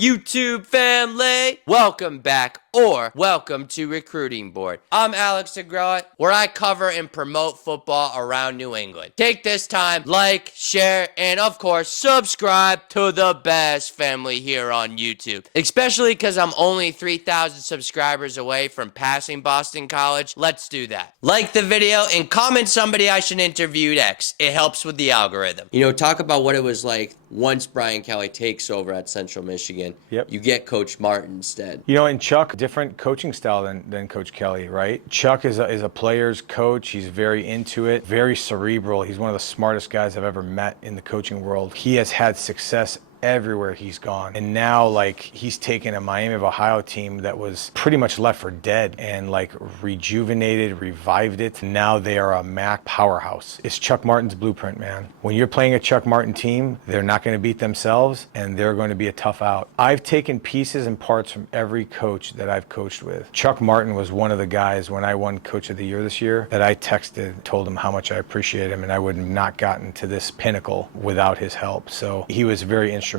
YouTube family. Welcome back or welcome to Recruiting Board. I'm Alex DeGroat, where I cover and promote football around New England. Take this time, like, share, and of course, subscribe to the best family here on YouTube. Especially because I'm only 3,000 subscribers away from passing Boston College. Let's do that. Like the video and comment somebody I should interview next. It helps with the algorithm. Talk about what it was like once Brian Kelly takes over at Central Michigan. Yep. You get Coach Martin instead. And Chuck, different coaching style than Coach Kelly, right? Chuck is a player's coach. He's very into it, very cerebral. He's one of the smartest guys I've ever met in the coaching world. He has had success everywhere he's gone. And now, he's taken a Miami of Ohio team that was pretty much left for dead and, rejuvenated, revived it. Now they are a MAC powerhouse. It's Chuck Martin's blueprint, man. When you're playing a Chuck Martin team, they're not going to beat themselves, and they're going to be a tough out. I've taken pieces and parts from every coach that I've coached with. Chuck Martin was one of the guys when I won Coach of the Year this year that I texted, told him how much I appreciate him, and I would have not gotten to this pinnacle without his help. So he was very instrumental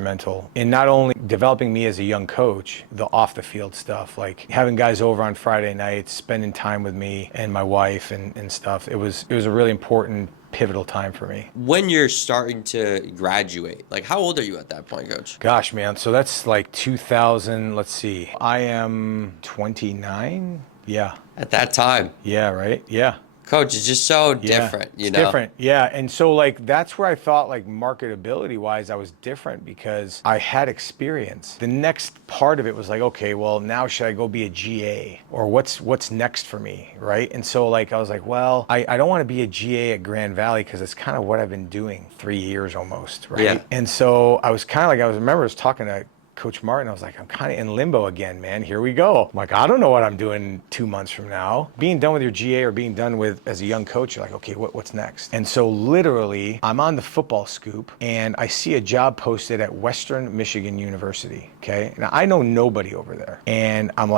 in not only developing me as a young coach, the off the field stuff, like having guys over on Friday nights, spending time with me and my wife and stuff. It was a really important, pivotal time for me. When you're starting to graduate, how old are you at that point, Coach? Gosh, man. So that's 2000, let's see. I am 29. Yeah. At that time. Yeah, right? Yeah. Coach, it's just so different, It's different, yeah. And so, that's where I thought, marketability-wise, I was different because I had experience. The next part of it was okay, well, now should I go be a GA? Or what's next for me, right? And so, I was well, I don't want to be a GA at Grand Valley because it's kind of what I've been doing 3 years almost, right? Yeah. And so I was kind of I was talking to Coach Martin, I was I'm kind of in limbo again, man. Here we go. I'm I don't know what I'm doing 2 months from now. Being done with your GA or being done with as a young coach, you're okay, what's next? And so literally, I'm on the Football Scoop, and I see a job posted at Western Michigan University, okay? Now, I know nobody over there. And I'm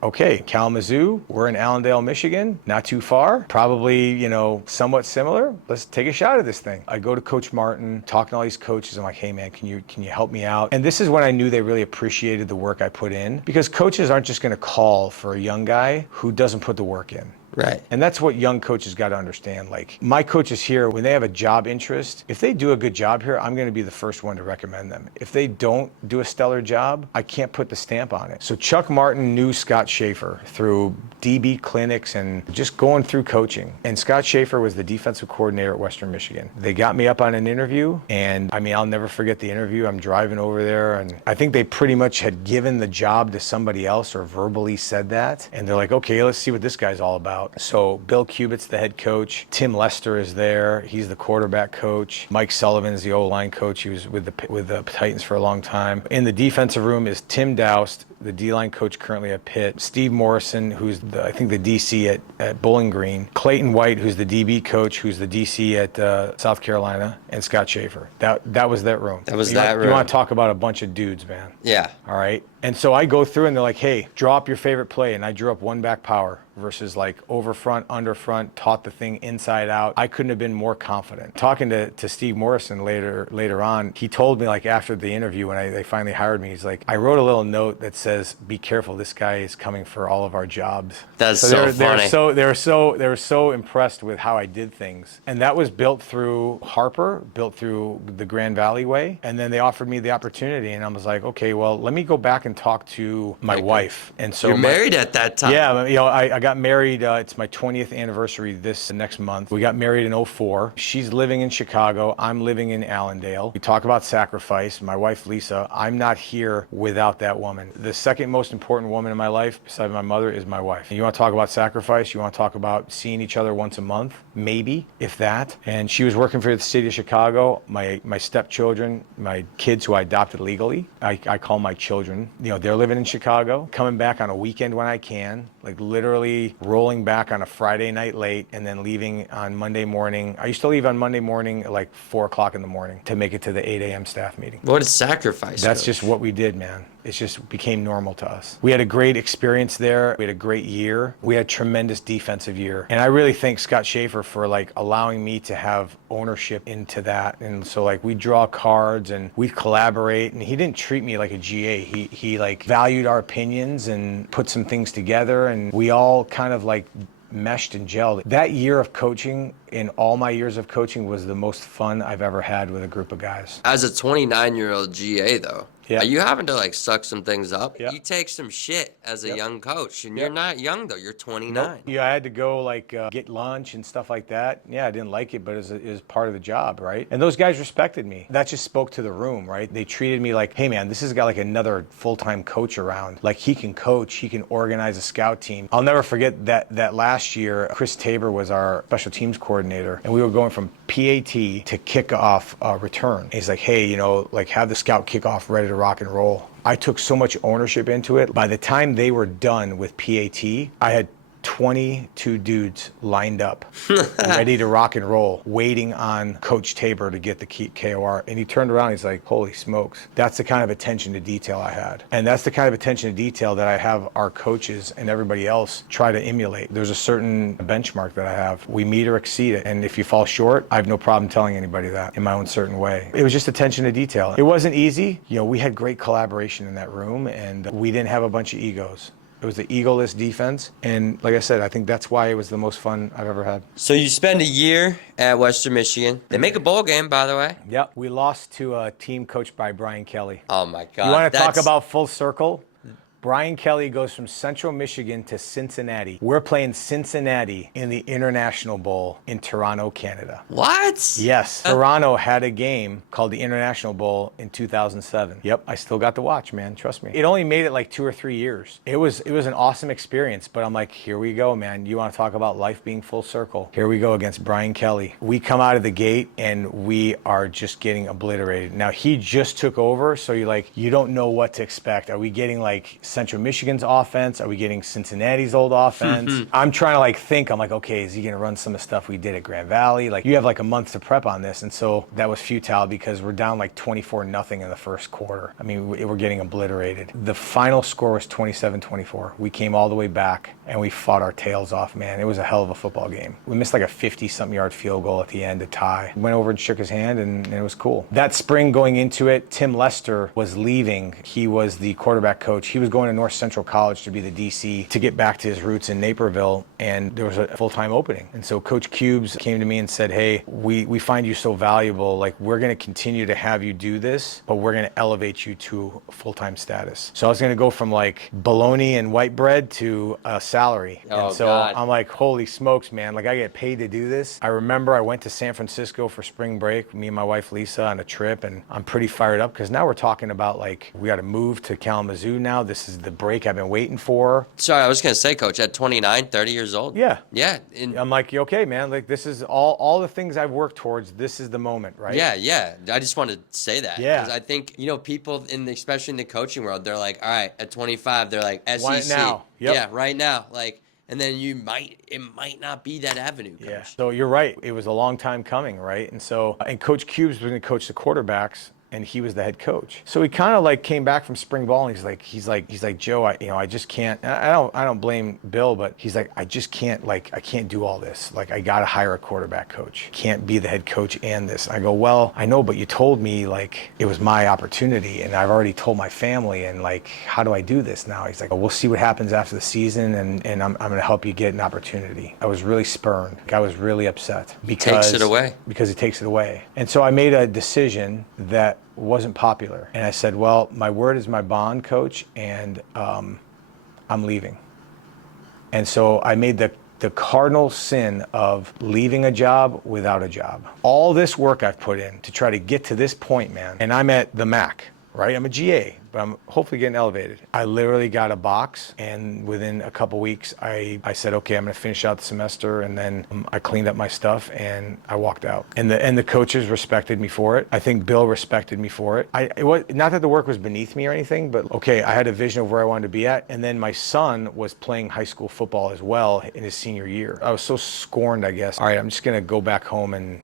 okay, Kalamazoo, we're in Allendale, Michigan, not too far, probably, somewhat similar. Let's take a shot at this thing. I go to Coach Martin, talking to all these coaches. I'm hey man, can you help me out? And this is when I knew they really appreciated the work I put in, because coaches aren't just gonna call for a young guy who doesn't put the work in. Right. And that's what young coaches got to understand. My coaches here, when they have a job interest, if they do a good job here, I'm going to be the first one to recommend them. If they don't do a stellar job, I can't put the stamp on it. So Chuck Martin knew Scott Schaefer through DB clinics and just going through coaching. And Scott Schaefer was the defensive coordinator at Western Michigan. They got me up on an interview, and I'll never forget the interview. I'm driving over there, and I think they pretty much had given the job to somebody else or verbally said that. And they're okay, let's see what this guy's all about. So Bill Cubit's the head coach. Tim Lester is there. He's the quarterback coach. Mike Sullivan is the O-line coach. He was with the Titans for a long time. In the defensive room is Tim Doust, the D-line coach currently at Pitt. Steve Morrison, who's I think the DC at Bowling Green. Clayton White, who's the DB coach, who's the DC at South Carolina. And Scott Schaefer. That was that room. That was that room. You want to talk about a bunch of dudes, man. Yeah. All right. And so I go through and they're hey, draw up your favorite play. And I drew up one back power versus over front, under front, taught the thing inside out. I couldn't have been more confident. Talking to Steve Morrison later on, he told me after the interview when they finally hired me, he's I wrote a little note that says, be careful, this guy is coming for all of our jobs. That's so funny. They were so impressed with how I did things. And that was built through Harper, built through the Grand Valley way. And then they offered me the opportunity, and I was okay, well, let me go back and talk to my wife. And so you're married at that time. Yeah, I got married. It's my 20th anniversary this next month. We got married in 2004. She's living in Chicago. I'm living in Allendale. We talk about sacrifice. My wife, Lisa, I'm not here without that woman. The second most important woman in my life, besides my mother, is my wife. And you want to talk about sacrifice? You want to talk about seeing each other once a month? Maybe, if that. And she was working for the city of Chicago. My stepchildren, my kids who I adopted legally, I call my children. They're living in Chicago, coming back on a weekend when I can. Like literally rolling back on a Friday night late and then leaving on Monday morning. I used to leave on Monday morning at like 4 o'clock in the morning to make it to the 8 a.m. staff meeting. What a sacrifice. That's Coach. just what we did, man. It just became normal to us. We had a great experience there. We had a great year. We had a tremendous defensive year. And I really thank Scott Schaefer for like allowing me to have ownership into that. And so like we draw cards and we collaborate, and he didn't treat me like a GA. He like valued our opinions and put some things together, and we all kind of like meshed and gelled. That year of coaching, in all my years of coaching, was the most fun I've ever had with a group of guys. As a 29-year-old GA, though, Yeah. are you having to like suck some things up? Yeah. You take some shit as a Yep. young coach, and Yep. you're not young though. You're 29. Yeah, I had to go like get lunch and stuff like that. Yeah, I didn't like it, but it was part of the job, right? And those guys respected me. That just spoke to the room, right? They treated me like, hey man, this has got like another full-time coach around. Like he can coach, he can organize a scout team. I'll never forget that last year, Chris Tabor was our special teams coordinator, and we were going from PAT to kickoff return. And he's like, hey, you know, like have the scout kickoff ready to rock and roll. I took so much ownership into it. By the time they were done with PAT, I had 22 dudes lined up, ready to rock and roll, waiting on Coach Tabor to get the KOR. And he turned around, he's like, holy smokes. That's the kind of attention to detail I had. And that's the kind of attention to detail that I have our coaches and everybody else try to emulate. There's a certain benchmark that I have. We meet or exceed it. And if you fall short, I have no problem telling anybody that in my own certain way. It was just attention to detail. It wasn't easy. You know, we had great collaboration in that room, and we didn't have a bunch of egos. It was the egoless defense. And like I said, I think that's why it was the most fun I've ever had. So you spend a year at Western Michigan. They make a bowl game, by the way. Yep. We lost to a team coached by Brian Kelly. Oh my God. You want to talk about full circle? Brian Kelly goes from Central Michigan to Cincinnati. We're playing Cincinnati in the International Bowl in Toronto, Canada. What? Yes. Toronto had a game called the International Bowl in 2007. Yep, I still got to watch, man. Trust me. It only made it like 2 or 3 years. It was an awesome experience, but I'm like, here we go, man. You want to talk about life being full circle? Here we go against Brian Kelly. We come out of the gate and we are just getting obliterated. Now, he just took over, so you don't know what to expect. Are we getting like Central Michigan's offense? Are we getting Cincinnati's old offense? I'm trying to think, I'm like, okay, is he going to run some of the stuff we did at Grand Valley? Like, you have like a month to prep on this. And so that was futile because we're down like 24-0 in the first quarter. I mean, we're getting obliterated. The final score was 27-24. We came all the way back and we fought our tails off, man. It was a hell of a football game. We missed like a 50-something yard field goal at the end to tie. Went over and shook his hand, and it was cool. That spring going into it, Tim Lester was leaving. He was the quarterback coach. He was going to North Central College to be the DC to get back to his roots in Naperville, and there was a full-time opening. And so Coach Cubes came to me and said, hey, we find you so valuable. Like, we're going to continue to have you do this, but we're going to elevate you to full-time status. So I was going to go from like bologna and white bread to a salary. Oh, and so God. I'm like, holy smokes, man. Like, I get paid to do this. I remember I went to San Francisco for spring break, me and my wife Lisa, on a trip, and I'm pretty fired up because now we're talking about like, we got to move to Kalamazoo now. This is the break I've been waiting for. Sorry, I was going to say, Coach, at 29, 30 years old? Yeah. Yeah. I'm like, okay, man, like this is all the things I've worked towards. This is the moment, right? Yeah. I just want to say that. Yeah. Because I think, people especially in the coaching world, they're like, all right, at 25, they're like, SEC. Right now. Yep. Yeah, right now. Like, and then it might not be that avenue, Coach. Yeah. So you're right. It was a long time coming, right? And Coach Cubes was going to coach the quarterbacks, and he was the head coach. So he kind of like came back from spring ball, and he's like, Joe, I just can't. I don't blame Bill, but he's like, I just can't, like, I can't do all this. Like, I got to hire a quarterback coach. Can't be the head coach and this. I go, well, I know, but you told me like it was my opportunity, and I've already told my family, and like, how do I do this now? He's like, well, we'll see what happens after the season, and I'm going to help you get an opportunity. I was really spurned. I was really upset because Takes it away. Because it takes it away. And so I made a decision that wasn't popular. And I said, well, my word is my bond, coach, and I'm leaving. And so I made the cardinal sin of leaving a job without a job. All this work I've put in to try to get to this point, man, and I'm at the MAC. right? I'm a GA, but I'm hopefully getting elevated. I literally got a box, and within a couple weeks, I said, okay, I'm going to finish out the semester, and then I cleaned up my stuff and I walked out. And the coaches respected me for it. I think Bill respected me for it. It was not that the work was beneath me or anything, but okay, I had a vision of where I wanted to be at. And then my son was playing high school football as well in his senior year. I was so scorned, I guess. All right, I'm just going to go back home and